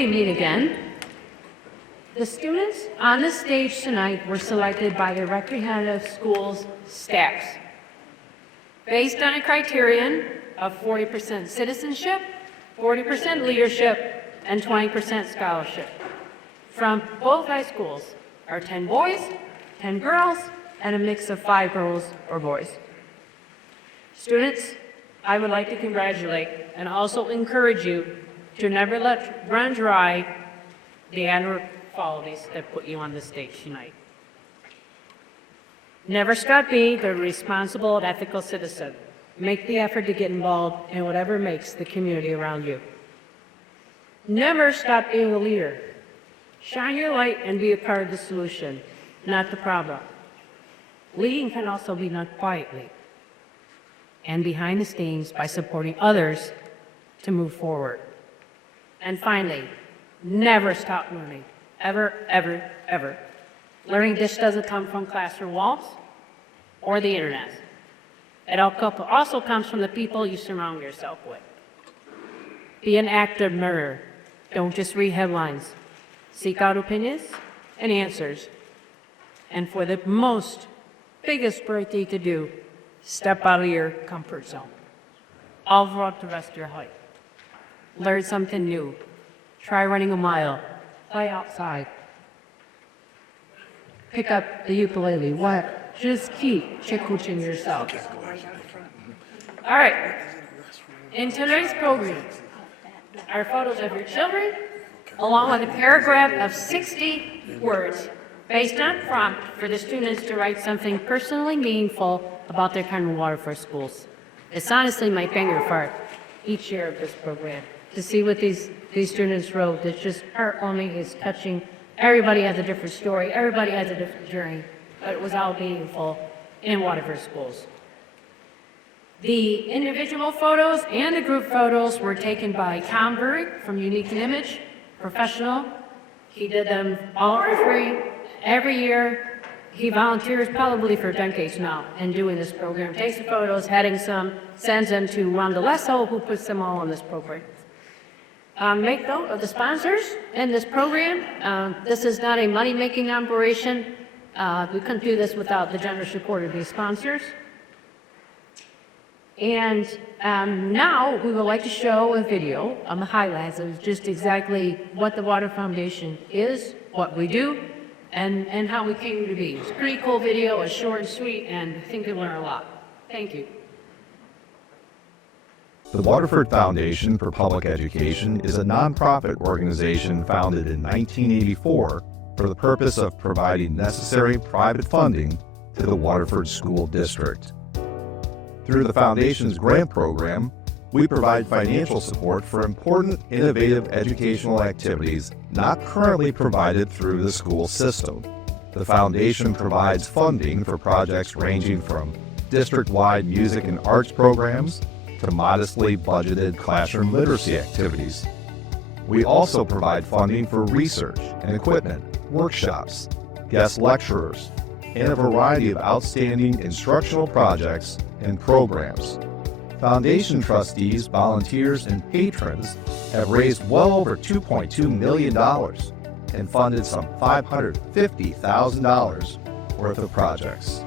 may meet again. The students on the stage tonight were selected by the representative schools' staffs based on a criterion of 40% citizenship, 40% leadership, and 20% scholarship. From both high schools are 10 boys, 10 girls, and a mix of 5 girls or boys. Students, I would like to congratulate and also encourage you to never let run dry the admirable qualities that put you on the stage tonight. Never stop being the responsible and ethical citizen. Make the effort to get involved in whatever makes the community around you. Never stop being a leader. Shine your light and be a part of the solution, not the problem. Leading can also be done quietly and behind the scenes by supporting others to move forward. And finally, never stop learning. Ever, ever, ever. Learning just doesn't come from classroom walls or the internet. It also comes from the people you surround yourself with. Be an active mirror. Don't just read headlines. Seek out opinions and answers. And for the biggest birthday to do, step out of your comfort zone. All throughout the rest of your life. Learn something new. Try running a mile. Play outside. Pick up the ukulele. What? Just keep chick-hooching yourself. All right. In tonight's program are photos of your children, along with a paragraph of 60 words based on prompt for the students to write something personally meaningful about their time in Waterford schools. It's honestly my favorite part each year of this program, to see what these students wrote. It's just heartwarming, it's touching. Everybody has a different story, everybody has a different journey, but it was all meaningful in Waterford schools. The individual photos and the group photos were taken by Tom Burrick from Unique Image, professional. He did them all for free every year. He volunteers probably for decades now in doing this program. Takes the photos, headings them, sends them to Rhonda Lesso, who puts them all on this program. Make note of the sponsors in this program. This is not a money-making operation. We couldn't do this without the generous support of these sponsors. And now we would like to show a video on the highlights of just exactly what the Water Foundation is, what we do, and how we came to be. It's a pretty cool video, it's short and sweet, and I think you'll learn a lot. Thank you. The Waterford Foundation for Public Education is a nonprofit organization founded in 1984 for the purpose of providing necessary private funding to the Waterford School District. Through the Foundation's grant program, we provide financial support for important, innovative educational activities not currently provided through the school system. The Foundation provides funding for projects ranging from district-wide music and arts programs to modestly budgeted classroom literacy activities. We also provide funding for research and equipment, workshops, guest lecturers, and a variety of outstanding instructional projects and programs. Foundation trustees, volunteers, and patrons have raised well over $2.2 million and funded some $550,000 worth of projects.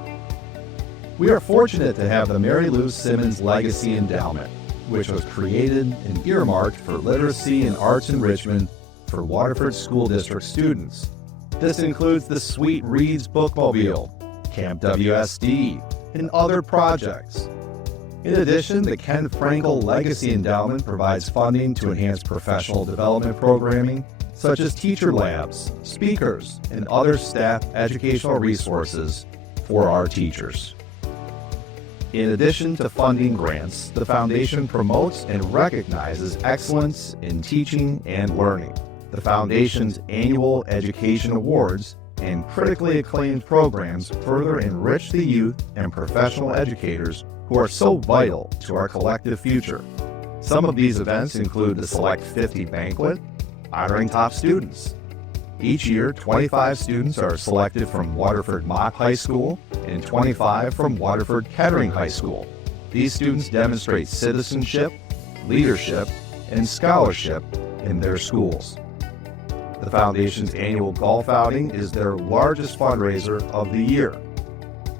We are fortunate to have the Mary Lou Simmons Legacy Endowment, which was created and earmarked for literacy and arts enrichment for Waterford School District students. This includes the Sweet Reads Bookmobile, Camp WSD, and other projects. In addition, the Ken Frankel Legacy Endowment provides funding to enhance professional development programming, such as teacher labs, speakers, and other staff educational resources for our teachers. In addition to funding grants, the Foundation promotes and recognizes excellence in teaching and learning. The Foundation's annual education awards and critically acclaimed programs further enrich the youth and professional educators who are so vital to our collective future. Some of these events include the Select 50 Banquet, honoring top students. Each year, 25 students are selected from Waterford Mott High School and 25 from Waterford Kettering High School. These students demonstrate citizenship, leadership, and scholarship in their schools. The foundation's annual golf outing is their largest fundraiser of the year.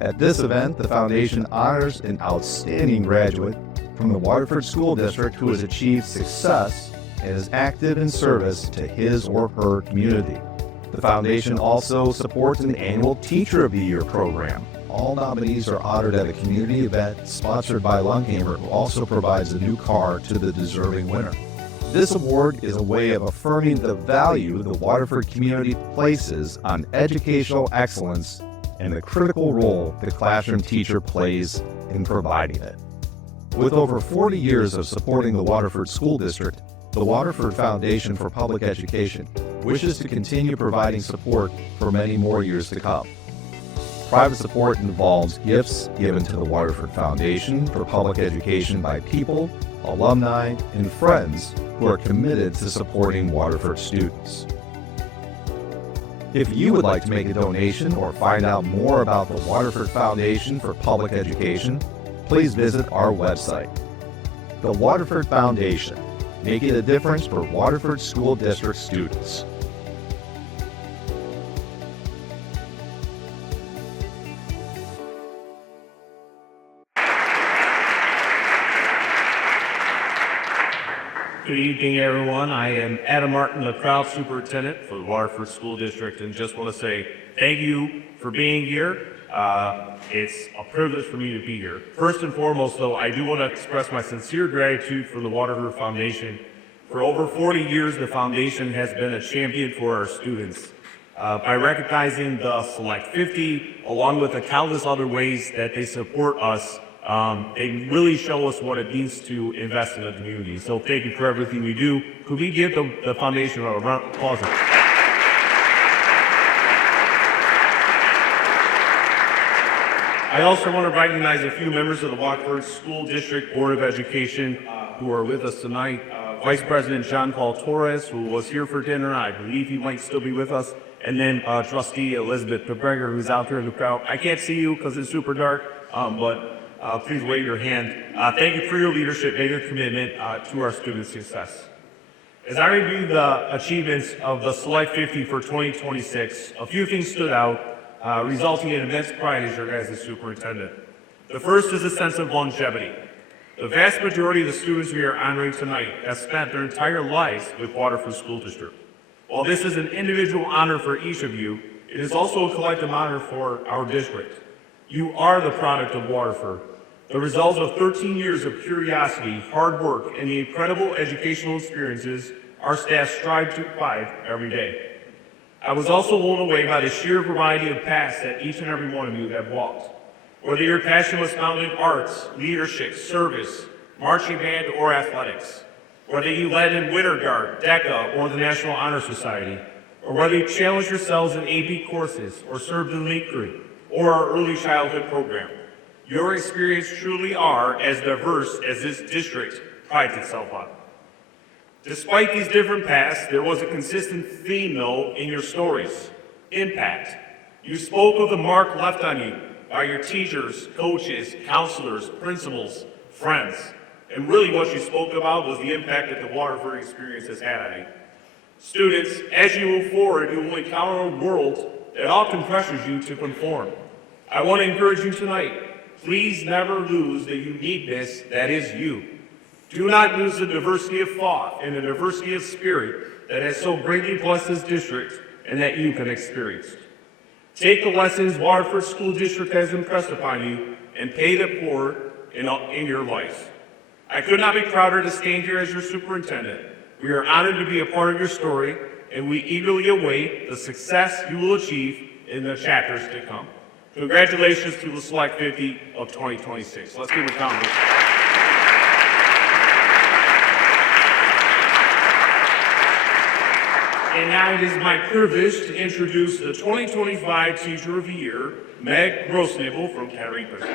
At this event, the foundation honors an outstanding graduate from the Waterford School District who has achieved success and is active in service to his or her community. The foundation also supports an annual Teacher of the Year program. All nominees are honored at a community event sponsored by Lunghammer, who also provides a new car to the deserving winner. This award is a way of affirming the value the Waterford community places on educational excellence and the critical role the classroom teacher plays in providing it. With over 40 years of supporting the Waterford School District, the Waterford Foundation for Public Education wishes to continue providing support for many more years to come. Private support involves gifts given to the Waterford Foundation for Public Education by people, alumni, and friends who are committed to supporting Waterford students. If you would like to make a donation or find out more about the Waterford Foundation for Public Education, please visit our website. The Waterford Foundation, making a difference for Waterford School District students. Good evening, everyone. I am Adam Martin, the Crowd Superintendent for the Waterford School District, and just want to say thank you for being here. It's a privilege for me to be here. First and foremost, though, I do want to express my sincere gratitude for the Waterford Foundation. For over 40 years, the foundation has been a champion for our students. By recognizing the Select 50, along with the countless other ways that they support us, they really show us what it means to invest in the community. So thank you for everything we do. Could we give the foundation a round of applause? I also want to recognize a few members of the Waterford School District Board of Education who are with us tonight. Vice President John Paul Torres, who was here for dinner. I believe he might still be with us. And then Trustee Elizabeth McGregor, who's out there in the crowd. I can't see you because it's super dark, but please wave your hand. Thank you for your leadership and your commitment to our students' success. As I review the achievements of the Select 50 for 2026, a few things stood out, resulting in immense pride as your guys' superintendent. The first is a sense of longevity. The vast majority of the students we are honoring tonight have spent their entire lives with Waterford School District. While this is an individual honor for each of you, it is also a collective honor for our district. You are the product of Waterford, the result of 13 years of curiosity, hard work, and the incredible educational experiences our staff strive to provide every day. I was also blown away by the sheer variety of paths that each and every one of you have walked. Whether your passion was found in arts, leadership, service, marching band, or athletics, whether you led in Winter Guard, DECA, or the National Honor Society, or whether you challenged yourselves in AP courses, or served in Leap Group, or our early childhood program, your experience truly are as diverse as this district prides itself on. Despite these different paths, there was a consistent theme, though, in your stories: impact. You spoke of the mark left on you by your teachers, coaches, counselors, principals, friends. And really what you spoke about was the impact that the Waterford experience has had on you. Students, as you move forward, you will encounter a world that often pressures you to conform. I want to encourage you tonight, please never lose the uniqueness that is you. Do not lose the diversity of thought and the diversity of spirit that has so greatly blessed this district and that you can experience. Take the lessons Waterford School District has impressed upon you and pay them forward in your life. I could not be prouder to stand here as your superintendent. We are honored to be a part of your story, and we eagerly await the success you will achieve in the chapters to come. Congratulations to the Select 50 of 2026. Let's give it a round. And now it is my privilege to introduce the 2025 Teacher of the Year, Meg Grossnibel from Kettering High School.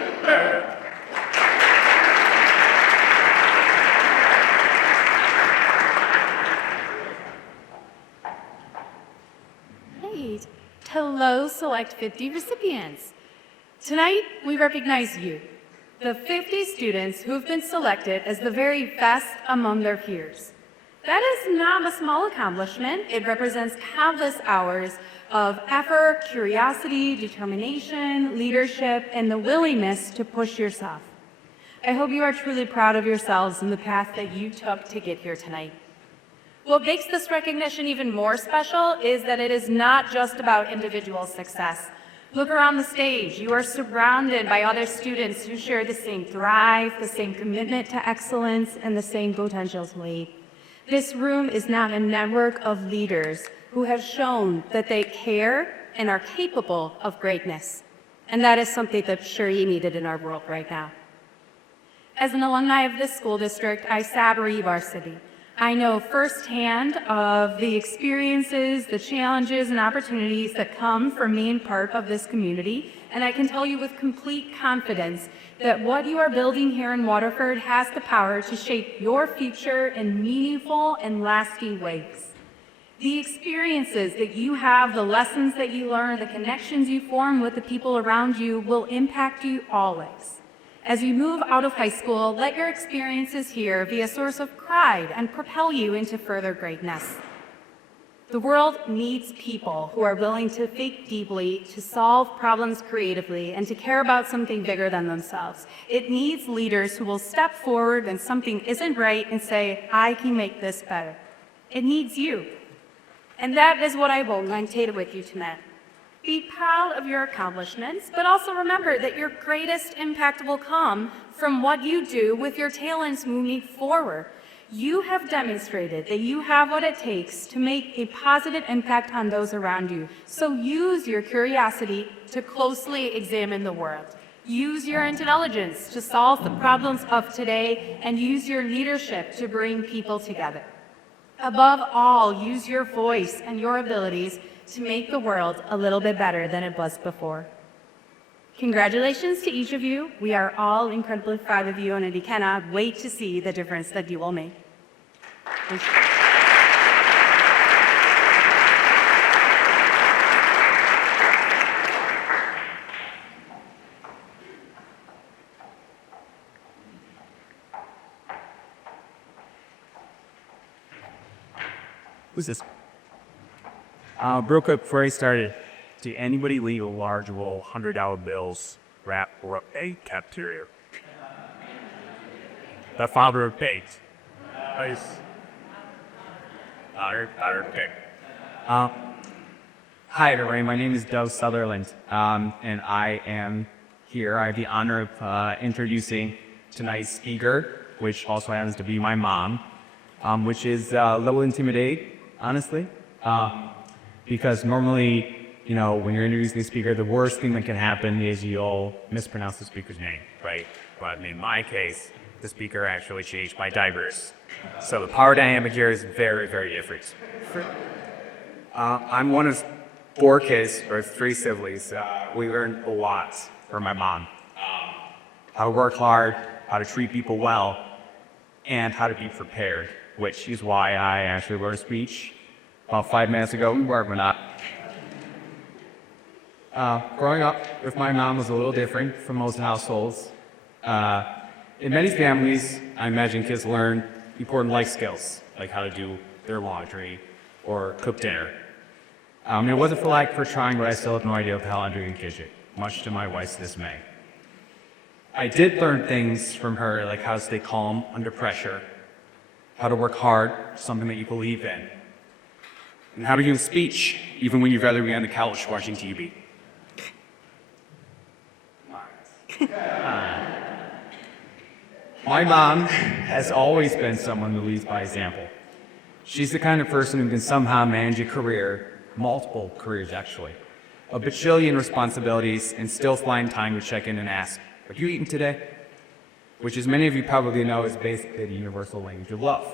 Hey, hello, Select 50 recipients. Tonight, we recognize you, the 50 students who have been selected as the very best among their peers. That is not a small accomplishment. It represents countless hours of effort, curiosity, determination, leadership, and the willingness to push yourself. I hope you are truly proud of yourselves and the path that you took to get here tonight. What makes this recognition even more special is that it is not just about individual success. Look around the stage. You are surrounded by other students who share the same drive, the same commitment to excellence, and the same potential to lead. This room is now a network of leaders who have shown that they care and are capable of greatness. And that is something that's surely needed in our world right now. As an alumni of this school district, I sat varsity. I know firsthand of the experiences, the challenges, and opportunities that come from being part of this community, and I can tell you with complete confidence that what you are building here in Waterford has the power to shape your future in meaningful and lasting ways. The experiences that you have, the lessons that you learn, the connections you form with the people around you will impact you always. As you move out of high school, let your experiences here be a source of pride and propel you into further greatness. The world needs people who are willing to think deeply, to solve problems creatively, and to care about something bigger than themselves. It needs leaders who will step forward when something isn't right and say, I can make this better. It needs you. And that is what I will meditate with you tonight. Be proud of your accomplishments, but also remember that your greatest impact will come from what you do with your talents moving forward. You have demonstrated that you have what it takes to make a positive impact on those around you. So use your curiosity to closely examine the world. Use your intelligence to solve the problems of today, and use your leadership to bring people together. Above all, use your voice and your abilities to make the world a little bit better than it was before. Congratulations to each of you. We are all incredibly proud of you, and we cannot wait to see the difference that you will make. Thank you. Who's this? Real quick before I started, did anybody leave a large roll $100 bills wrapped for a cafeteria? The father of pigs. Nice. Father of pig. Hi everyone, my name is Doug Sutherland, and I am here. I have the honor of introducing tonight's speaker, which also happens to be my mom, which is a little intimidating, honestly. Because normally, you know, when you're introducing a speaker, the worst thing that can happen is you'll mispronounce the speaker's name, right? But in my case, the speaker actually changed my diapers. So the power dynamic here is very, very different. I'm one of 4 kids, or 3 siblings. We learned a lot from my mom. How to work hard, how to treat people well, and how to be prepared, which is why I actually wrote a speech about 5 minutes ago, where we're not. Growing up with my mom was a little different from most households. In many families, I imagine kids learn important life skills, like how to do their laundry or cook dinner. It wasn't for lack of trying, but I still have no idea of how I'm doing in the kitchen, much to my wife's dismay. I did learn things from her, like how to stay calm under pressure, how to work hard, something that you believe in, and how to give a speech, even when you'd rather be on the couch watching TV. My mom has always been someone who leads by example. She's the kind of person who can somehow manage a career, multiple careers actually, a bajillion responsibilities, and still find time to check in and ask, "Have you eaten today?" Which, as many of you probably know, is basically the universal language of love.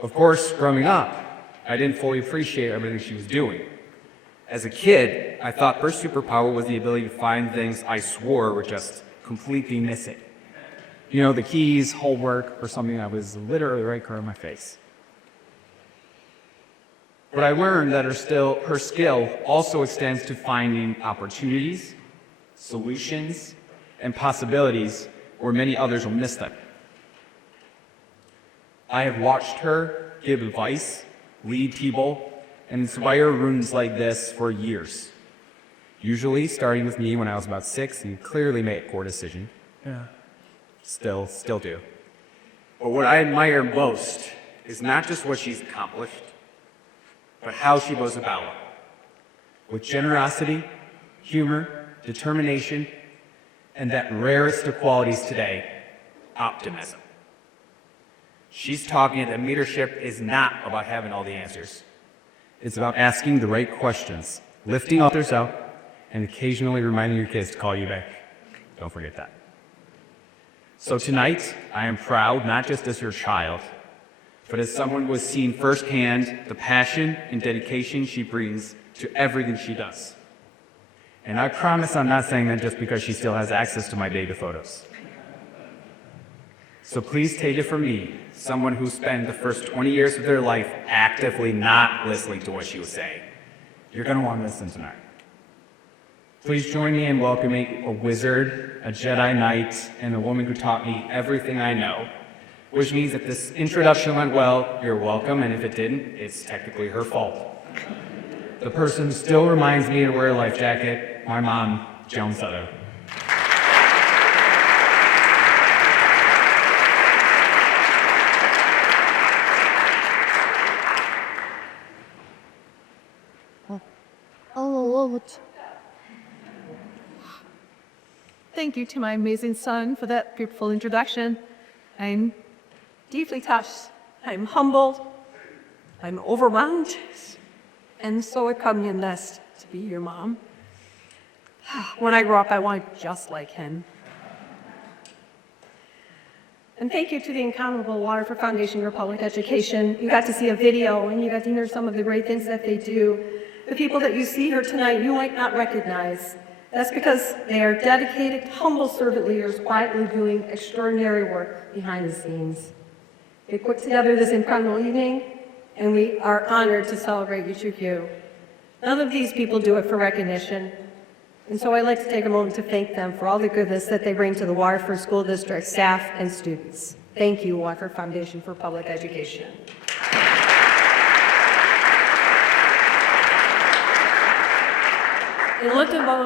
Of course, growing up, I didn't fully appreciate everything she was doing. As a kid, I thought her superpower was the ability to find things I swore were just completely missing. You know, the keys, homework, or something that was literally right there in my face. But I learned that her skill also extends to finding opportunities, solutions, and possibilities where many others will miss them. I have watched her give advice, lead people, and inspire rooms like this for years. Usually starting with me when I was about 6 and clearly made a poor decision. Yeah. Still do. But what I admire most is not just what she's accomplished, but how she goes about it. With generosity, humor, determination, and that rarest of qualities today, optimism. She's taught me that leadership is not about having all the answers. It's about asking the right questions, lifting others up, and occasionally reminding your kids to call you back. Don't forget that. So tonight, I am proud not just as her child, but as someone who has seen firsthand the passion and dedication she brings to everything she does. And I promise I'm not saying that just because she still has access to my baby photos. So please take it from me, someone who spent the first 20 years of their life actively not listening to what she was saying. You're going to want to listen tonight. Please join me in welcoming a wizard, a Jedi Knight, and a woman who taught me everything I know, which means if this introduction went well, you're welcome, and if it didn't, it's technically her fault. The person who still reminds me to wear a life jacket, my mom, Joan Sutter. Thank you to my amazing son for that beautiful introduction. I'm deeply touched. I'm humbled. I'm overwhelmed. And so come you blessed to be your mom. When I grow up, I want to be just like him. And thank you to the incomparable Waterford Foundation for Public Education. You got to see a video and you got to hear some of the great things that they do. The people that you see here tonight, you might not recognize. That's because they are dedicated, humble servant leaders quietly doing extraordinary work behind the scenes. They put together this incredible evening, and we are honored to celebrate each of you. None of these people do it for recognition, and so I'd like to take a moment to thank them for all the goodness that they bring to the Waterford School District staff and students. Thank you, Waterford Foundation for Public Education. And look at all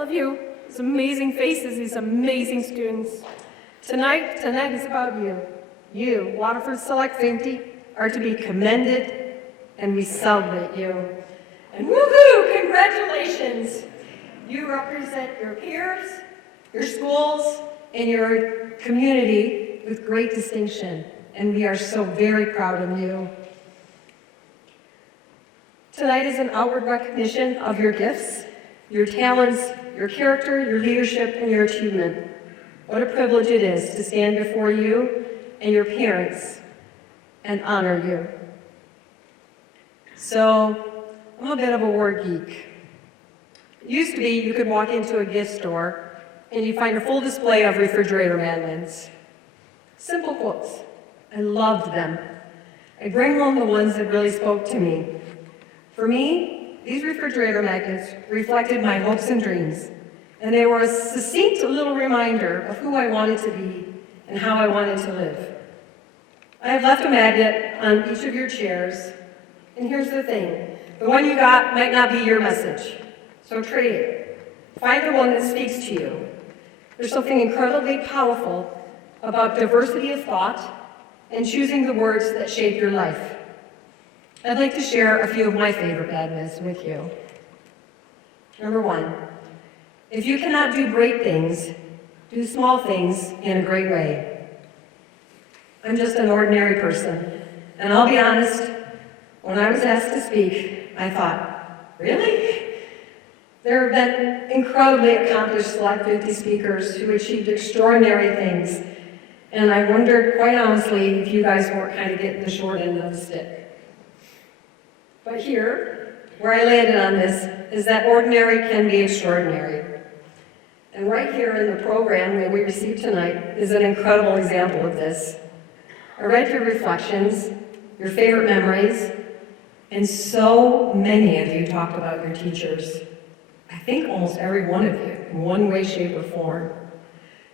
of you, these amazing faces, these amazing students. Tonight is about you. You, Waterford Select 50, are to be commended, and we celebrate you. And woohoo, congratulations! You represent your peers, your schools, and your community with great distinction, and we are so very proud of you. Tonight is an outward recognition of your gifts, your talents, your character, your leadership, and your achievement. What a privilege it is to stand before you and your parents and honor you. So, I'm a bit of a word geek. It used to be you could walk into a gift store and you'd find a full display of refrigerator magnets. Simple quotes. I loved them. I bring home the ones that really spoke to me. For me, these refrigerator magnets reflected my hopes and dreams, and they were a succinct little reminder of who I wanted to be and how I wanted to live. I have left a magnet on each of your chairs, and here's the thing. The one you got might not be your message, so trade it. Find the one that speaks to you. There's something incredibly powerful about diversity of thought and choosing the words that shape your life. I'd like to share a few of my favorite magnets with you. Number one, if you cannot do great things, do small things in a great way. I'm just an ordinary person, and I'll be honest, when I was asked to speak, I thought, really? There have been incredibly accomplished Select 50 speakers who achieved extraordinary things, and I wondered, quite honestly, if you guys weren't kind of getting the short end of the stick. But here, where I landed on this, is that ordinary can be extraordinary. And right here in the program that we received tonight is an incredible example of this. I read your reflections, your favorite memories, and so many of you talked about your teachers. I think almost every one of you, in one way, shape, or form.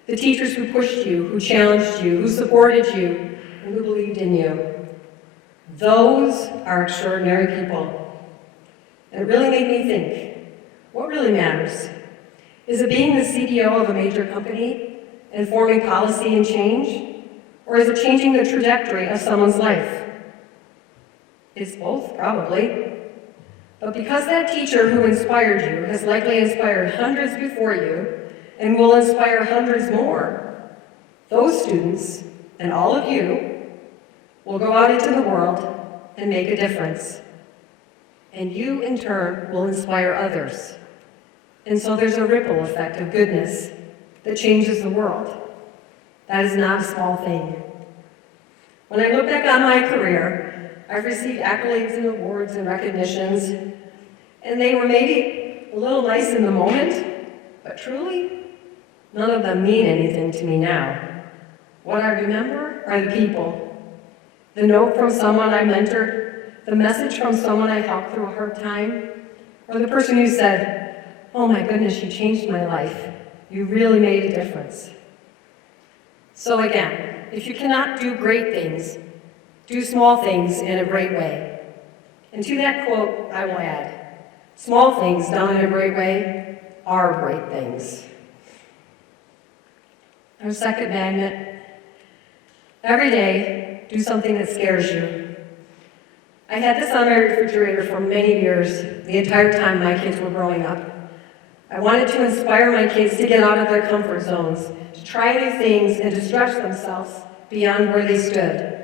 The teachers who pushed you, who challenged you, who supported you, and who believed in you. Those are extraordinary people. And it really made me think, what really matters? Is it being the CEO of a major company and forming policy and change? Or is it changing the trajectory of someone's life? It's both, probably. But because that teacher who inspired you has likely inspired hundreds before you and will inspire hundreds more, those students and all of you will go out into the world and make a difference. And you, in turn, will inspire others. And so there's a ripple effect of goodness that changes the world. That is not a small thing. When I look back on my career, I've received accolades and awards and recognitions, and they were maybe a little nice in the moment, but truly, none of them mean anything to me now. What I remember are the people. The note from someone I mentored, the message from someone I helped through a hard time, or the person who said, "Oh my goodness, you changed my life. You really made a difference." So again, if you cannot do great things, do small things in a great way. And to that quote, I will add, small things done in a great way are great things. Our second magnet, every day, do something that scares you. I had this on my refrigerator for many years, the entire time my kids were growing up. I wanted to inspire my kids to get out of their comfort zones, to try new things, and to stretch themselves beyond where they stood.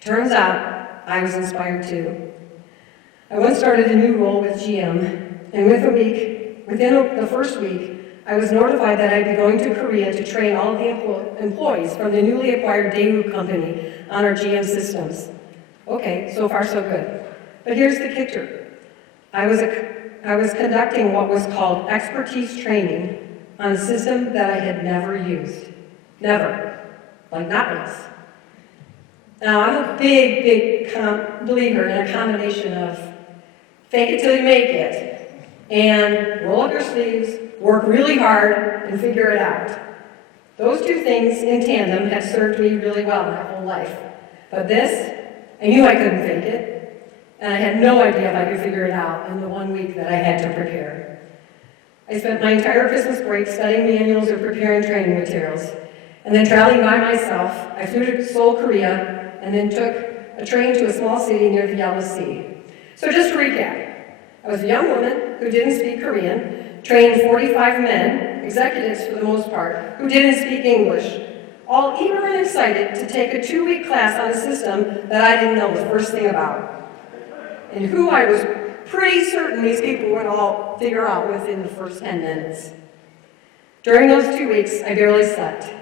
Turns out, I was inspired too. I once started a new role with GM, and within the first week, I was notified that I'd be going to Korea to train all of the employees from the newly acquired Daewoo company on our GM systems. Okay, so far so good. But here's the kicker. I was conducting what was called expertise training on a system that I had never used. Never. Like not once. Now, I'm a big believer in a combination of fake it till you make it and roll up your sleeves, work really hard, and figure it out. Those two things in tandem have served me really well my whole life. But this, I knew I couldn't fake it, and I had no idea if I could figure it out in the 1 week that I had to prepare. I spent my entire Christmas break studying manuals and preparing training materials, and then traveling by myself, I flew to Seoul, Korea, and then took a train to a small city near the Yellow Sea. So just to recap, I was a young woman who didn't speak Korean, trained 45 men, executives for the most part, who didn't speak English, all eager and excited to take a 2-week class on a system that I didn't know the first thing about, and who I was pretty certain these people would all figure out within the first 10 minutes. During those 2 weeks, I barely slept.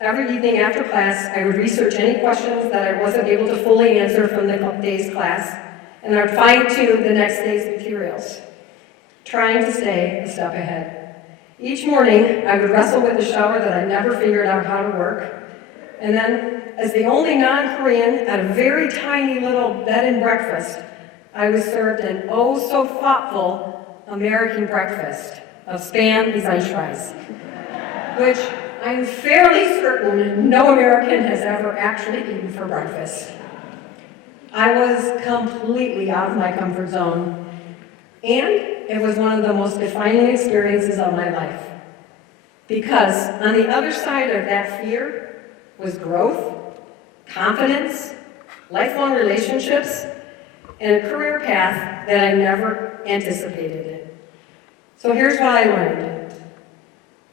Every evening after class, I would research any questions that I wasn't able to fully answer from the day's class, and I would fine-tune the next day's materials, trying to stay a step ahead. Each morning, I would wrestle with a shower that I never figured out how to work, and then, as the only non-Korean at a very tiny little bed and breakfast, I was served an oh-so-thoughtful American breakfast of Spam French fries, which I'm fairly certain no American has ever actually eaten for breakfast. I was completely out of my comfort zone, and it was one of the most defining experiences of my life. Because on the other side of that fear was growth, confidence, lifelong relationships, and a career path that I never anticipated. So here's what I learned.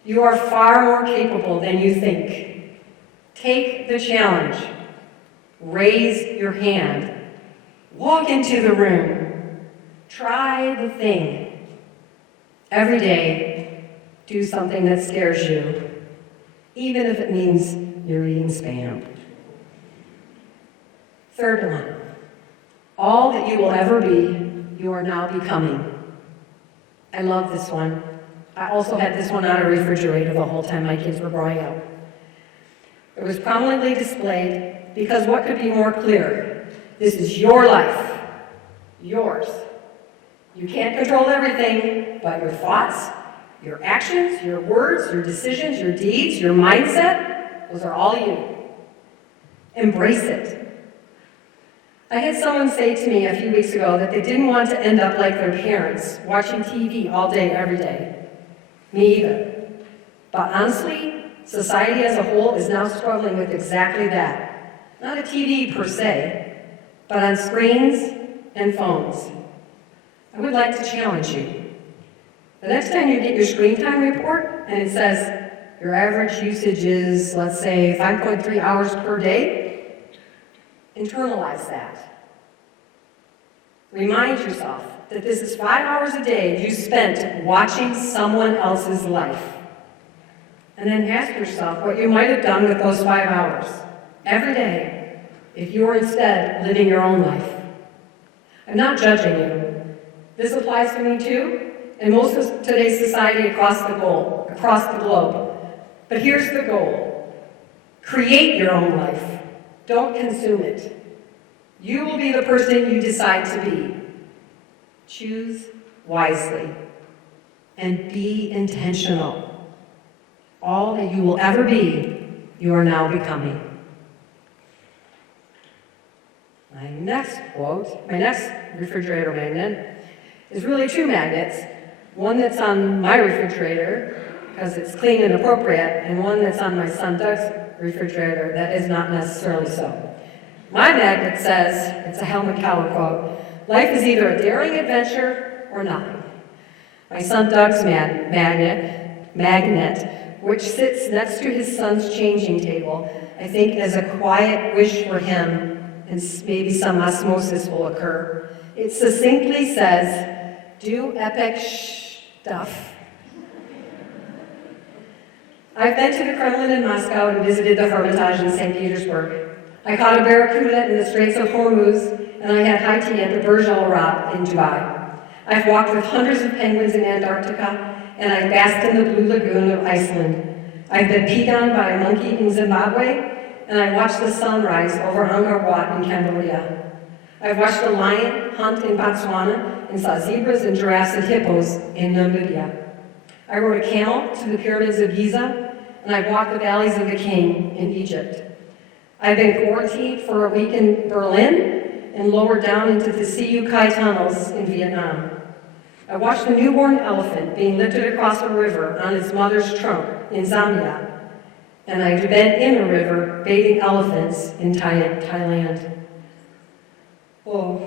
You are far more capable than you think. Take the challenge. Raise your hand. Walk into the room. Try the thing. Every day, do something that scares you, even if it means you're eating Spam. Third one. All that you will ever be, you are now becoming. I love this one. I also had this one on a refrigerator the whole time my kids were growing up. It was prominently displayed because what could be more clear? This is your life. Yours. You can't control everything, but your thoughts, your actions, your words, your decisions, your deeds, your mindset, those are all you. Embrace it. I had someone say to me a few weeks ago that they didn't want to end up like their parents, watching TV all day, every day. Me either. But honestly, society as a whole is now struggling with exactly that. Not a TV per se, but on screens and phones. I would like to challenge you. The next time you get your screen time report and it says your average usage is, let's say, 5.3 hours per day, internalize that. Remind yourself that this is 5 hours a day you spent watching someone else's life. And then ask yourself what you might have done with those 5 hours every day if you were instead living your own life. I'm not judging you. This applies to me too, and most of today's society across the globe. But here's the goal. Create your own life. Don't consume it. You will be the person you decide to be. Choose wisely and be intentional. All that you will ever be, you are now becoming. My next refrigerator magnet is really two magnets. One that's on my refrigerator, because it's clean and appropriate, and one that's on my son Doug's refrigerator that is not necessarily so. My magnet says, it's a Helmut Keller quote, "Life is either a daring adventure or nothing." My son Doug's magnet, which sits next to his son's changing table, I think as a quiet wish for him, and maybe some osmosis will occur. It succinctly says, "Do epic stuff." I've been to the Kremlin in Moscow and visited the Hermitage in St. Petersburg. I caught a barracuda in the Straits of Hormuz, and I had high tea at the Burj Al Arab in Dubai. I've walked with hundreds of penguins in Antarctica, and I basked in the Blue Lagoon of Iceland. I've been peed on by a monkey in Zimbabwe, and I watched the sunrise over Angkor Wat in Cambodia. I've watched a lion hunt in Botswana and saw zebras and giraffes and hippos in Namibia. I rode a camel to the pyramids of Giza, and I walked the valleys of the King in Egypt. I've been quarantined for a week in Berlin and lowered down into the Siu Kai tunnels in Vietnam. I watched a newborn elephant being lifted across a river on its mother's trunk in Zambia, and I've been in a river bathing elephants in Thailand. Oh,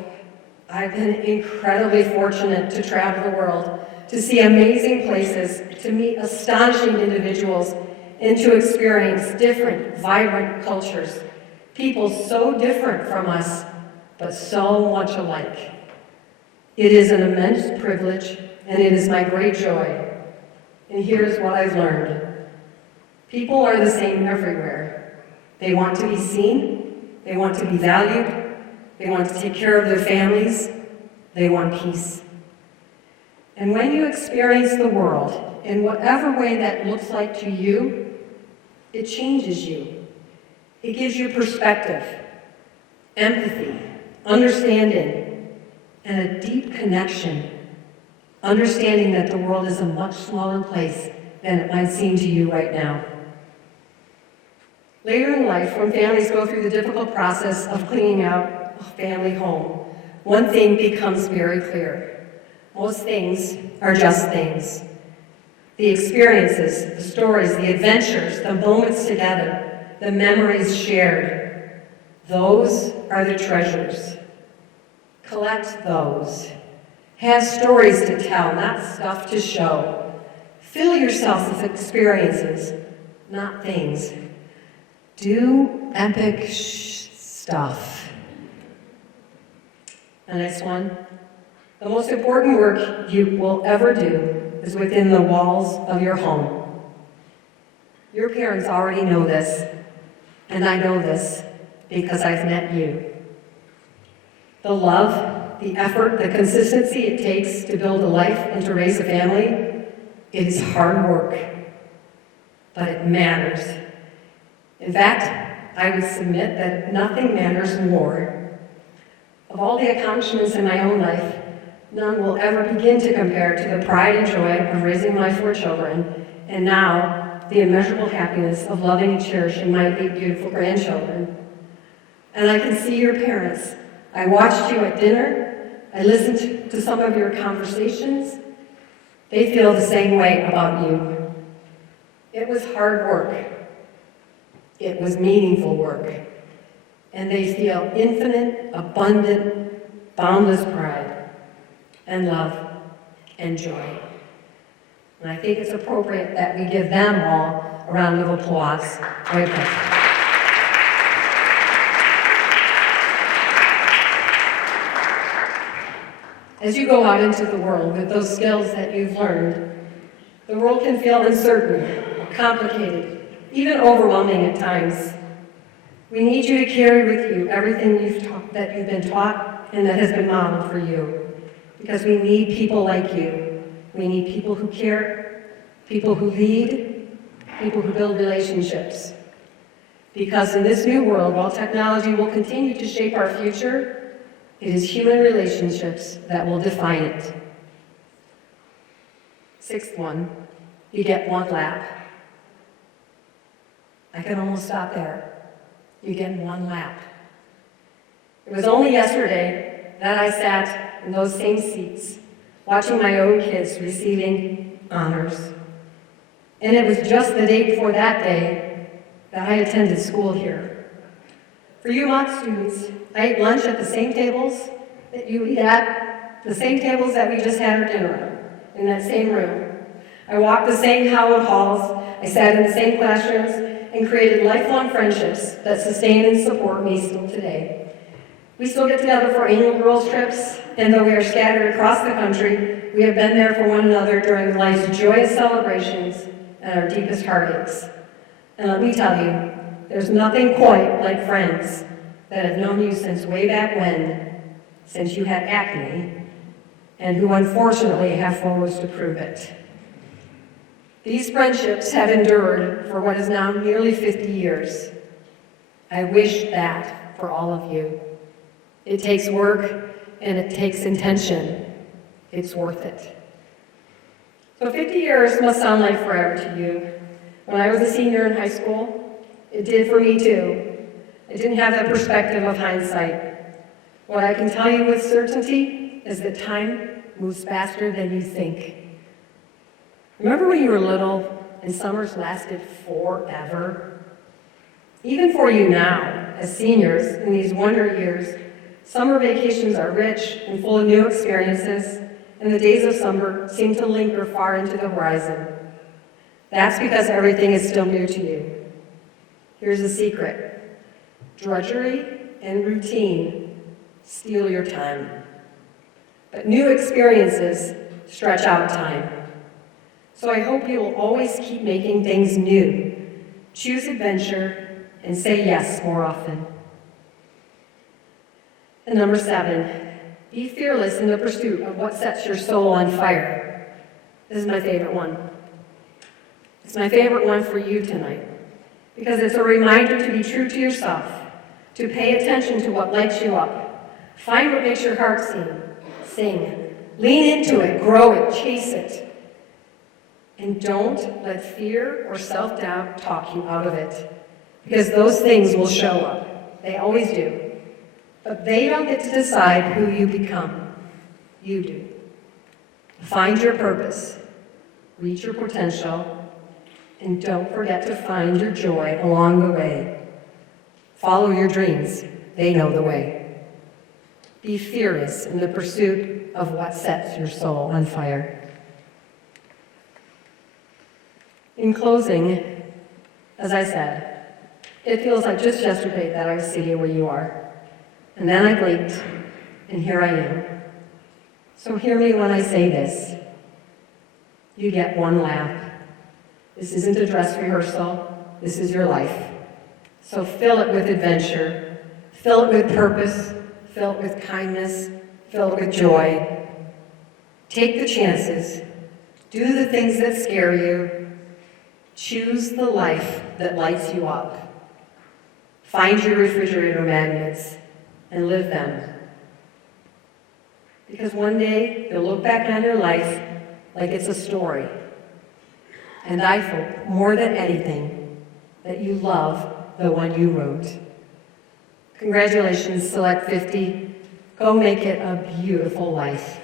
I've been incredibly fortunate to travel the world, to see amazing places, to meet astonishing individuals, and to experience different, vibrant cultures. People so different from us, but so much alike. It is an immense privilege, and it is my great joy. And here's what I've learned. People are the same everywhere. They want to be seen, they want to be valued, they want to take care of their families, they want peace. And when you experience the world in whatever way that looks like to you, it changes you. It gives you perspective, empathy, understanding, and a deep connection, understanding that the world is a much smaller place than it might seem to you right now. Later in life, when families go through the difficult process of cleaning out a family home, one thing becomes very clear. Most things are just things. The experiences, the stories, the adventures, the moments together, the memories shared, those are the treasures. Collect those. Have stories to tell, not stuff to show. Fill yourself with experiences, not things. Do epic stuff. The next one. The most important work you will ever do is within the walls of your home. Your parents already know this, and I know this because I've met you. The love, the effort, the consistency it takes to build a life and to raise a family, it is hard work, but it matters. In fact, I would submit that nothing matters more. Of all the accomplishments in my own life, none will ever begin to compare to the pride and joy of raising my 4 children, and now the immeasurable happiness of loving and cherishing my 8 beautiful grandchildren. And I can see your parents. I watched you at dinner. I listened to some of your conversations. They feel the same way about you. It was hard work. It was meaningful work. And they feel infinite, abundant, boundless pride and love and joy. And I think it's appropriate that we give them all a round of applause. Okay. As you go out into the world with those skills that you've learned, the world can feel uncertain, complicated, even overwhelming at times. We need you to carry with you everything that you've been taught and that has been modeled for you, because we need people like you. We need people who care, people who lead, people who build relationships. Because in this new world, while technology will continue to shape our future, it is human relationships that will define it. Sixth one, you get one lap. I can almost stop there. You get one lap. It was only yesterday that I sat in those same seats, watching my own kids receiving honors. And it was just the day before that day that I attended school here. For you Mott students, I ate lunch at the same tables that you eat at, the same tables that we just had our dinner in that same room. I walked the same hallowed halls, I sat in the same classrooms, and created lifelong friendships that sustain and support me still today. We still get together for annual girls' trips, and though we are scattered across the country, we have been there for one another during life's joyous celebrations and our deepest heartaches. And let me tell you, there's nothing quite like friends that have known you since way back when, since you had acne, and who unfortunately have photos to prove it. These friendships have endured for what is now nearly 50 years. I wish that for all of you. It takes work and it takes intention. It's worth it. So 50 years must sound like forever to you. When I was a senior in high school, it did for me too. I didn't have that perspective of hindsight. What I can tell you with certainty is that time moves faster than you think. Remember when you were little and summers lasted forever? Even for you now, as seniors in these wonder years, summer vacations are rich and full of new experiences, and the days of summer seem to linger far into the horizon. That's because everything is still new to you. Here's a secret. Drudgery and routine steal your time. But new experiences stretch out time. So I hope you will always keep making things new. Choose adventure and say yes more often. And number 7, be fearless in the pursuit of what sets your soul on fire. This is my favorite one. It's my favorite one for you tonight, because it's a reminder to be true to yourself, to pay attention to what lights you up. Find what makes your heart sing. Lean into it, grow it, chase it. And don't let fear or self-doubt talk you out of it, because those things will show up. They always do. But they don't get to decide who you become. You do. Find your purpose, reach your potential, and don't forget to find your joy along the way. Follow your dreams. They know the way. Be fearless in the pursuit of what sets your soul on fire. In closing, as I said, it feels like just yesterday that I was sitting where you are. And then I blinked, and here I am. So hear me when I say this. You get one laugh. This isn't a dress rehearsal. This is your life. So fill it with adventure. Fill it with purpose. Fill it with kindness. Fill it with joy. Take the chances. Do the things that scare you. Choose the life that lights you up. Find your refrigerator magnets and live them. Because one day you'll look back on your life like it's a story. And I hope, more than anything, that you love the one you wrote. Congratulations, Select 50. Go make it a beautiful life.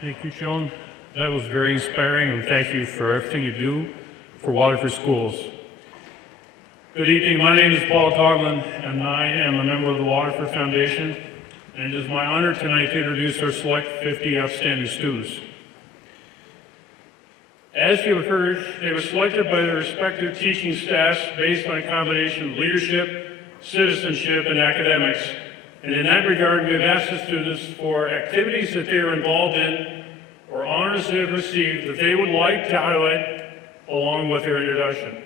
Thank you, Joan. That was very inspiring, and thank you for everything you do for Waterford Schools. Good evening. My name is Paul Coughlin, and I am a member of the Waterford Foundation, and it is my honor tonight to introduce our Select 50 outstanding students. As you have heard, they were selected by their respective teaching staffs based on a combination of leadership, citizenship, and academics. And in that regard, we have asked the students for activities that they are involved in or honors they have received that they would like to highlight along with their introduction.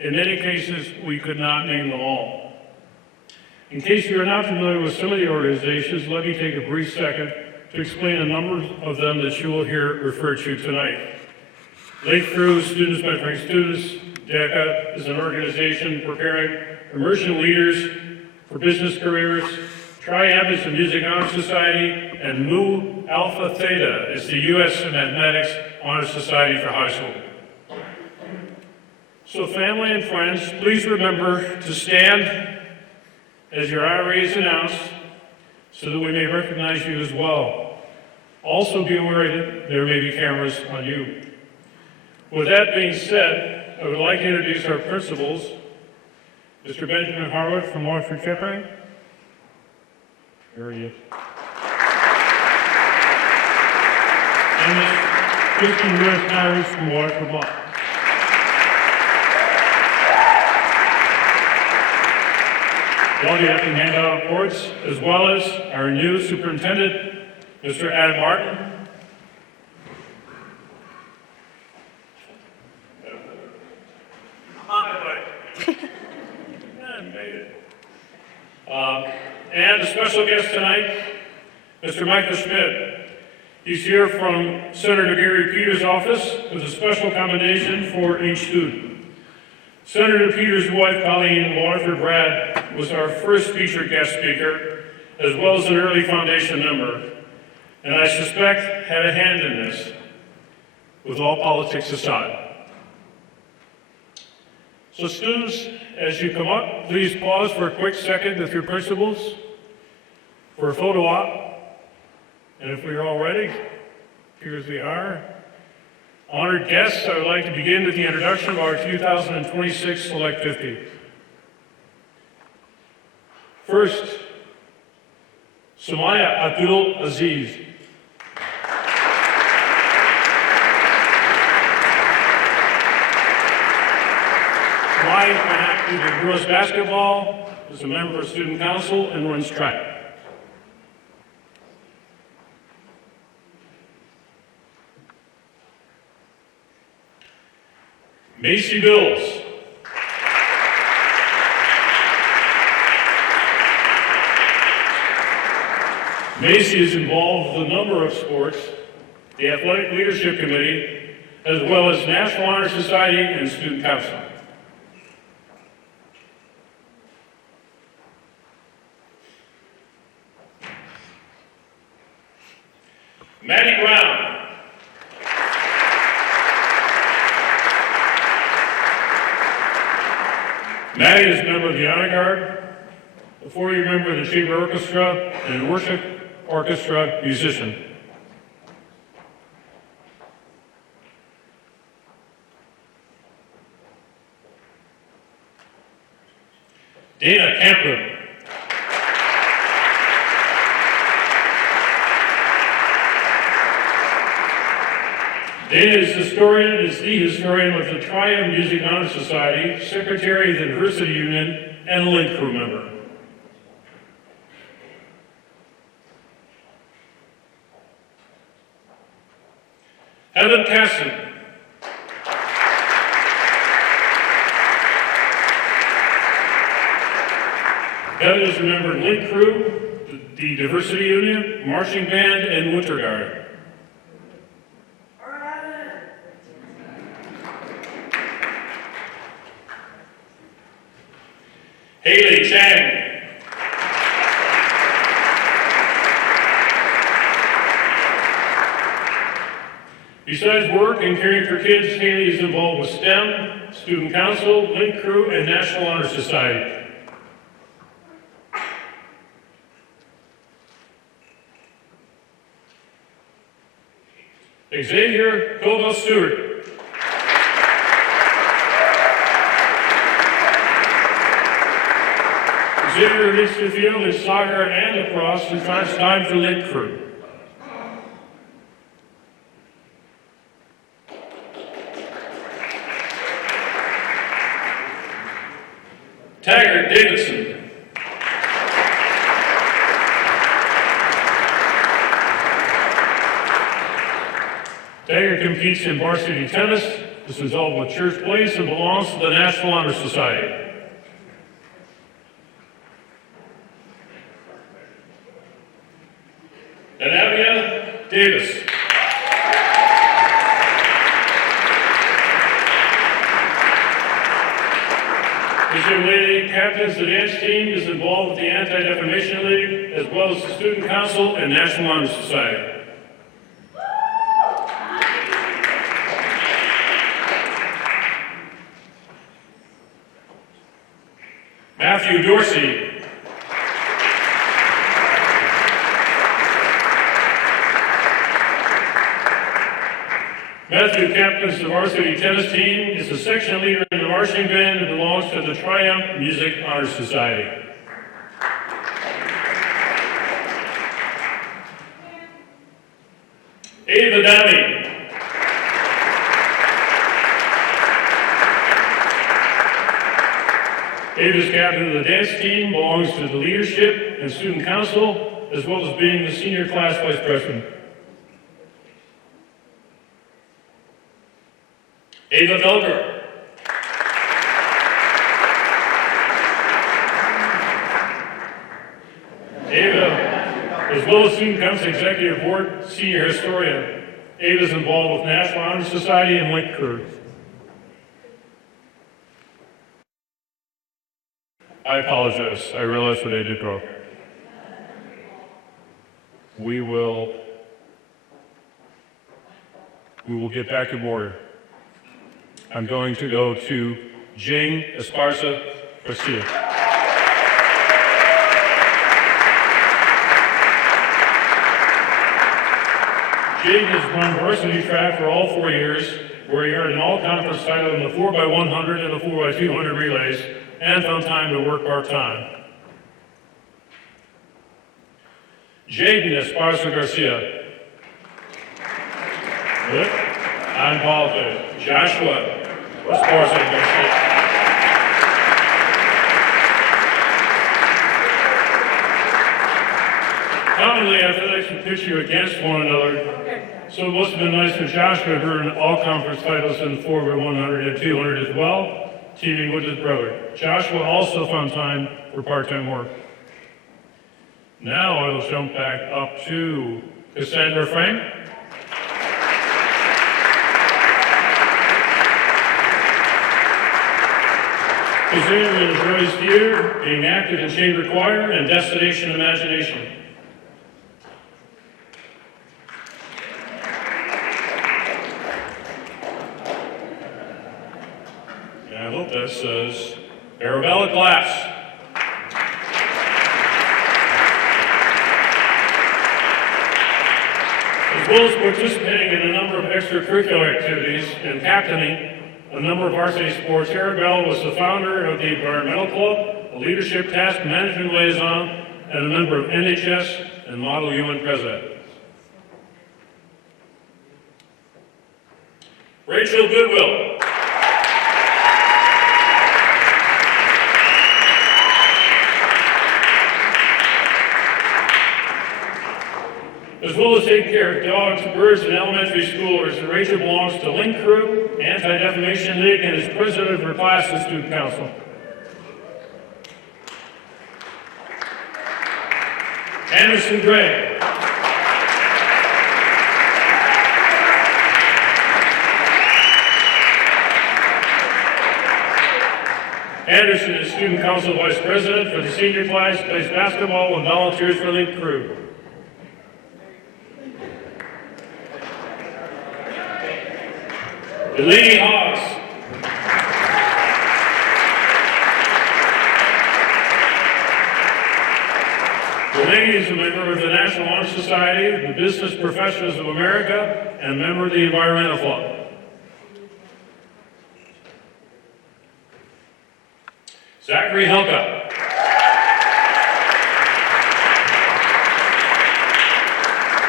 In many cases, we could not name them all. In case you are not familiar with some of the organizations, let me take a brief second to explain a number of them that you will hear referred to tonight. Lake Crew, Students Mentoring Students, DECA is an organization preparing immersion leaders for business careers. Triab is the Music Honor Society, and Mu Alpha Theta is the U.S. Mathematics Honor Society for high school. So family and friends, please remember to stand as your IRA is announced so that we may recognize you as well. Also be aware that there may be cameras on you. With that being said, I would like to introduce our principals, Mr. Benjamin Harwood from Waterford Kettering. There he is. And Ms. Kristen Lewis-Harris from Waterford Law. Well, you have to hand out reports, as well as our new superintendent, Mr. Adam Martin. And a special guest tonight, Mr. Michael Schmidt. He's here from Senator Gary Peters' office with a special commendation for each student. Senator Peters' wife, Colleen Waterford Brad, was our first featured guest speaker, as well as an early foundation member, and I suspect had a hand in this, with all politics aside. So students, as you come up, please pause for a quick second with your principals for a photo op. And if we are all ready, here as we are. Honored guests, I would like to begin with the introduction of our 2026 Select 50. First, Sumaya Abdul Aziz. Sumaya played girls basketball, is a member of student council, and runs track. Macy Bills. Macy is involved with a number of sports, the Athletic Leadership Committee, as well as National Honor Society and Student Council. Maddie Brown. Maddie is a member of the Honor Guard, a four-year member of the Chamber Orchestra, and a worship orchestra musician. Dana Camper. Dana is the historian with the Triumph Music Honor Society, secretary of the Diversity Union, and a Link Crew member. Evan Casson. Evan is a member of Link Crew, the Diversity Union, Marching Band, and Winter Guard. Haley Chang. Besides work and caring for kids, Haley is involved with STEM, Student Council, Link Crew, and National Honor Society. Xavier Cobell Stewart. Xavier reached the field in soccer and lacrosse and finds time for Link Crew. Taggart Davidson. Taggart competes in varsity tennis, is involved with church plays, and belongs to the National Honor Society. And Avia Davis. This young lady captains the dance team, is involved with the Anti-Defamation League, as well as the Student Council and National Honor Society. Matthew Dorsey. Matthew captains the varsity tennis team, is a section leader in the marching band, and belongs to the Triumph Music Honor Society. Ava Downey. Ava's captain of the dance team, belongs to the leadership and student council, as well as being the senior class vice president. Ava Velger. Ava, as well as student council executive board senior historian. Ava is involved with National Honor Society and Link Crew. I apologize. I realized what I did wrong. We will get back in order. I'm going to go to Jing Esparza Garcia. Jing has run varsity track for all 4 years, where he earned an all-conference title in the 4x100 and the 4x200 relays, and found time to work part-time. Jaden Esparza Garcia. Good. Unqualified. Joshua Esparza Garcia. Commonly, athletics would pitch you against one another, so it must have been nice for Joshua to earn all-conference titles in 4x100 and 200 as well, teaming with his brother. Joshua also found time for part-time work. Now I will jump back up to Cassandra Frank. Cassandra is raised here, being active in chamber choir and Destination Imagination. And I hope that says Arabella Glass. As well as participating in a number of extracurricular activities and captaining a number of varsity sports, Arabella was the founder of the Environmental Club, a leadership task management liaison, and a member of NHS and Model UN President. Rachel Goodwill. As well as taking care of dogs, birds, and elementary schoolers, Rachel belongs to Link Crew, Anti-Defamation League, and is president of her class and student council. Anderson Gray. Anderson is Student Council Vice President for the senior class, plays basketball and volunteers for the crew. Delaney Hawes. Delaney is a member of the National Honor Society, the Business Professionals of America, and a member of the Environmental Club. Zachary Helka.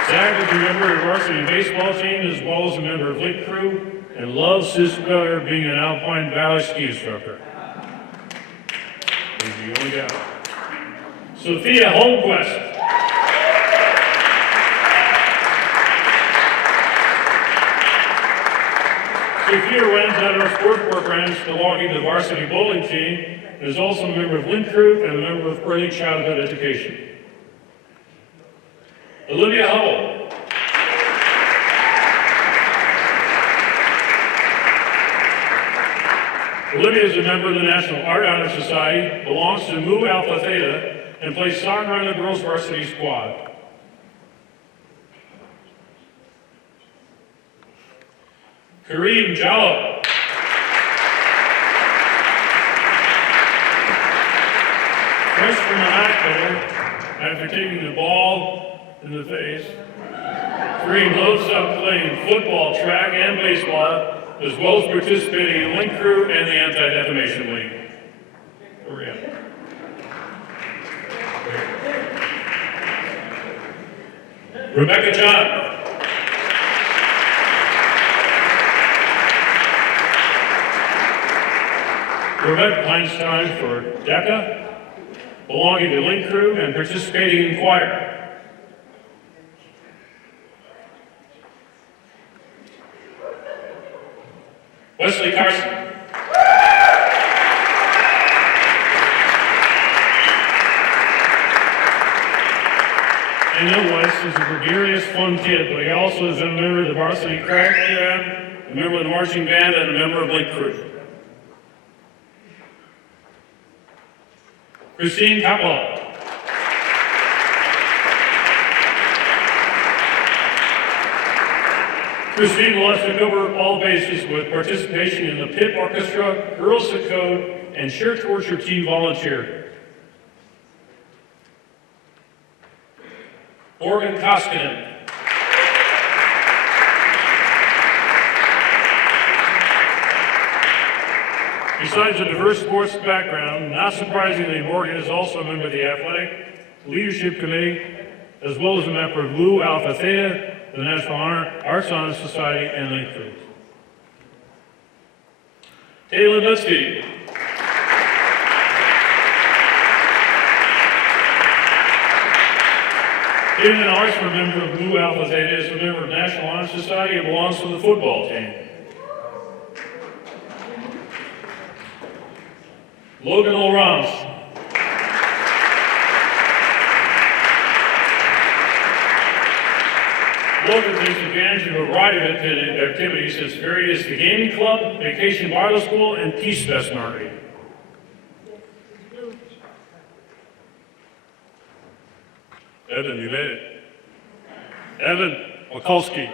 Zach is a member of the varsity baseball team as well as a member of Lake Crew and loves his brother being an Alpine Valley ski instructor. He's the only guy. Sophia Holmquist. Sophia runs out our sport programs belonging to the varsity bowling team and is also a member of Link Crew and a member of Early Childhood Education. Olivia Hubble. Olivia is a member of the National Art Honor Society, belongs to Mu Alpha Theta, and plays soccer on the girls' varsity squad. Kareem Jallo. Fresh from the hospital, after taking the ball in the face, Kareem loads up playing football, track, and baseball, as well as participating in Link Crew and the Anti-Defamation League. Maria. Rebecca John. Rebecca finds time for DECA, belonging to Link Crew and participating in choir. Wesley Carson. I know Wes is a gregarious, fun kid, but he also is a member of the varsity craft band, a member of the marching band, and a member of Lake Crew. Christine Capel. Christine will have to cover all bases with participation in the pit orchestra, Girls at Code, and Share Torture Team volunteer. Morgan Koskinen. Besides a diverse sports background, not surprisingly, Morgan is also a member of the Athletic Leadership Committee, as well as a member of Mu Alpha Theta, the National Arts Honor Society, and Link Crew. Taylor Litsky. Taylor is also a member of Mu Alpha Theta, is a member of the National Honor Society, and belongs to the football team. Logan O'Rams. Logan takes advantage of a variety of activities as varied as the gaming club, vacation Bible school, and Peace Fest marketing. Evan, you made it. Evan Mikulski.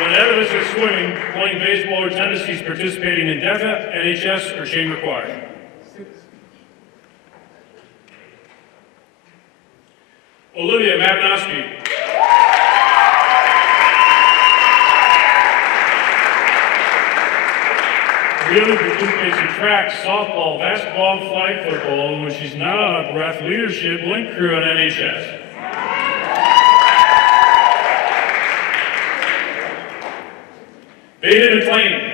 When Evan is at swimming, playing baseball, or tennis, he's participating in DEFA, NHS, or Chamber Choir. Olivia Mapnowski. Olivia participates in track, softball, basketball, and flag football, and when she's not on a breath, leadership, Link Crew, and NHS. David McLean.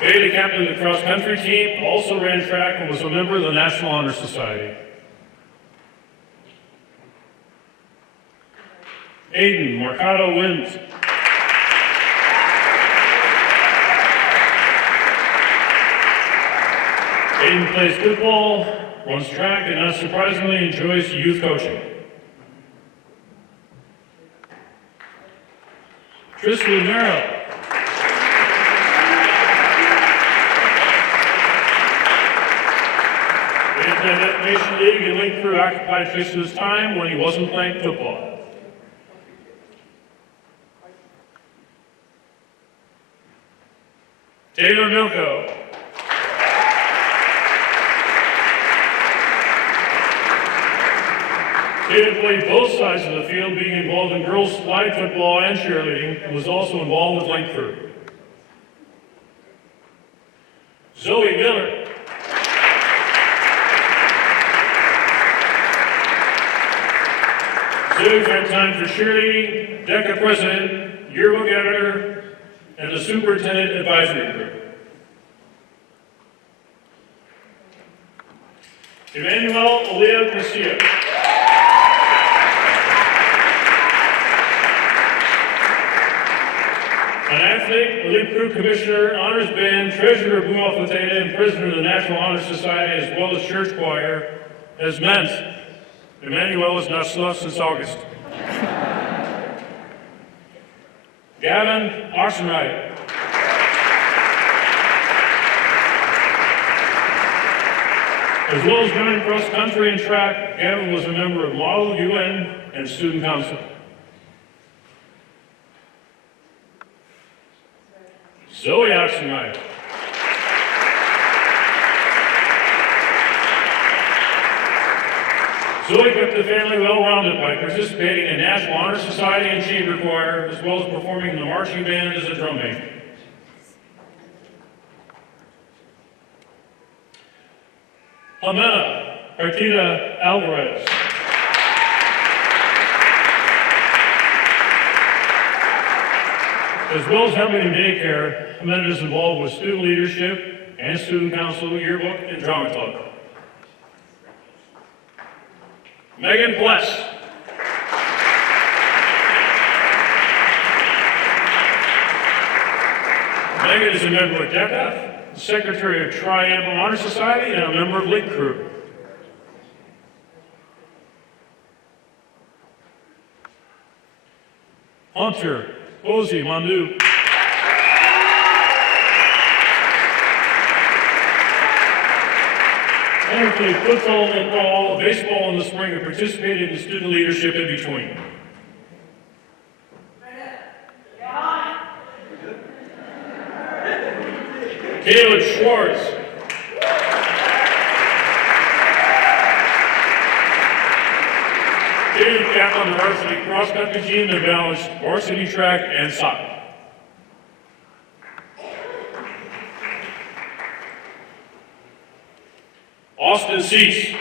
Bailey captained the cross-country team, also ran track, and was a member of the National Honor Society. Aiden Mercado wins. Aiden plays football, runs track, and not surprisingly enjoys youth coaching. Tristan Merrill. The Nation League and Link Crew occupied Tristan's time when he wasn't playing football. Taylor Milko. Taylor played both sides of the field, being involved in girls' flag football and cheerleading, and was also involved with Link Crew. Zoe Miller. Zoe's had time for cheerleading, DECA president, yearbook editor, and the superintendent advisory group. Emmanuel Olea Garcia. An athlete, elite crew commissioner, honors band, treasurer of Mu Alpha Theta, and president of the National Honor Society, as well as church choir, has meant Emmanuel has not slept since August. Gavin Arsenright. As well as running cross country and track, Gavin was a member of Model UN and Student Council. Zoe Arsenright. Zoe kept the family well-rounded by participating in National Honor Society and Chamber Choir, as well as performing in the marching band as a drum major. Amena Artida Alvarez. As well as helping in daycare, Amena is involved with student leadership and student council, yearbook, and drama club. Megan Bless. Megan is a member of DECA, secretary of Triangle Honor Society, and a member of Link Crew. Hunter Ozi Mandu. Hunter played football, lacrosse, baseball in the spring, and participated in student leadership in between. Caleb Schwartz. Caleb captained on the varsity cross-country team that balanced varsity track and soccer. Austin Cease.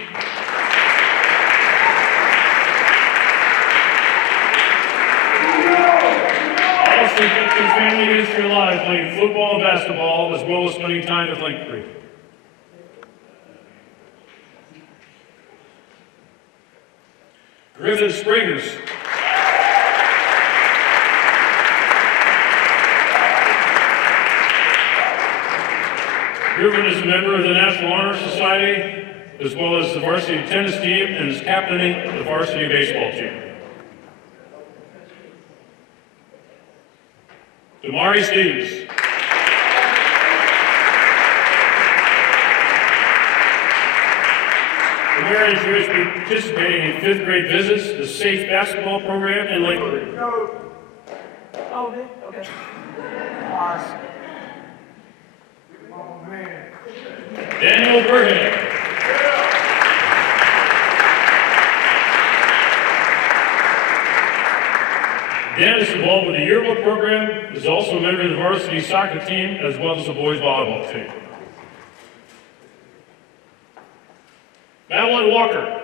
Austin kept his family history alive, playing football and basketball, as well as spending time at Link Creek. Griffin Springers. Griffin is a member of the National Honor Society, as well as the varsity tennis team, and is captaining the varsity baseball team. Damari Stevens. Damari enjoys participating in fifth grade visits, the safe basketball program, and Lake Creek. Oh, okay. Awesome. Oh, man. Daniel Burhan. Dan is involved with the yearbook program, is also a member of the varsity soccer team, as well as the boys volleyball team. Madeline Walker.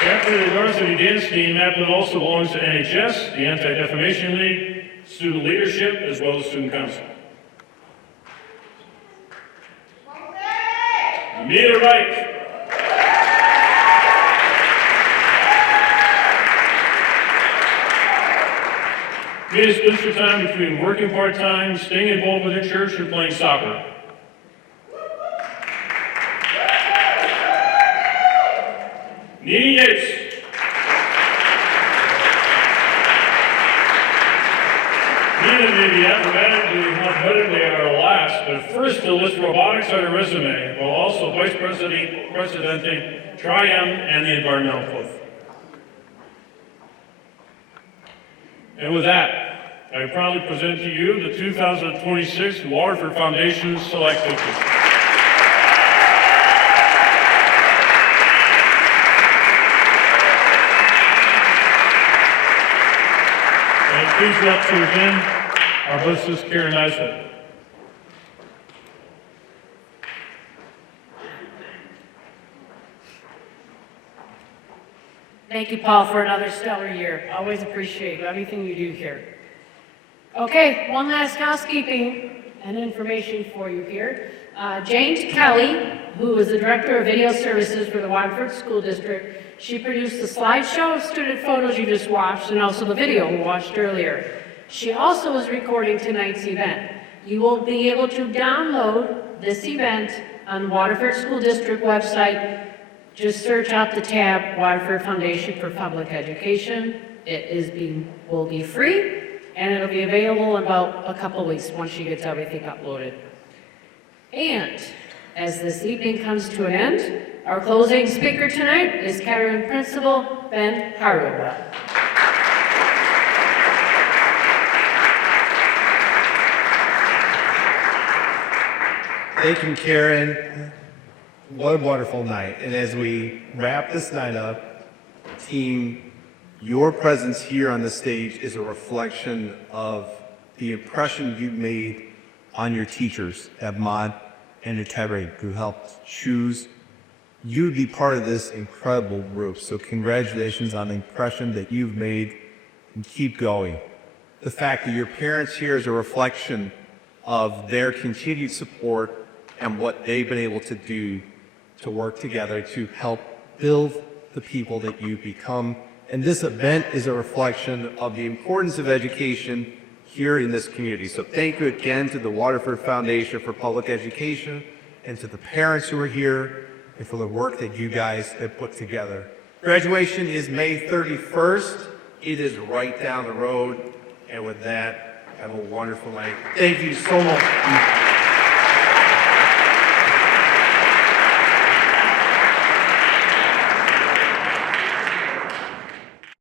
Captain of the varsity dance team, Madeline also belongs to NHS, the Anti-Defamation League, student leadership, as well as student council. Mia Wright. May you split your time between working part-time, staying involved with the church, or playing soccer. Nini Yates. Nina may be alphabetically alphabetically our last, but first to list robotics on her resume, while also vice presidente Tri-M and the environmental oath. And with that, I proudly present to you the 2026 Waterford Foundation Select Picture. And please welcome again our hostess, Karen Eisman. Thank you, Paul, for another stellar year. Always appreciate everything you do here. Okay, one last housekeeping and information for you here. James Kelly, who is the Director of Video Services for the Waterford School District, she produced the slideshow of student photos you just watched and also the video we watched earlier. She also is recording tonight's event. You will be able to download this event on the Waterford School District website. Just search out the tab Waterford Foundation for Public Education. Will be free, and it'll be available in about a couple weeks once she gets everything uploaded. And as this evening comes to an end, our closing speaker tonight is Kettering Principal Ben Harrowell. Thank you, Karen. What a wonderful night. And as we wrap this night up, team, your presence here on the stage is a reflection of the impression you made on your teachers at Mott and at Kettering, who helped choose you to be part of this incredible group. So congratulations on the impression that you've made, and keep going. The fact that your parents here is a reflection of their continued support and what they've been able to do to work together to help build the people that you become. And this event is a reflection of the importance of education here in this community. So thank you again to the Waterford Foundation for Public Education and to the parents who are here and for the work that you guys have put together. Graduation is May 31st. It is right down the road. And with that, have a wonderful night. Thank you so much.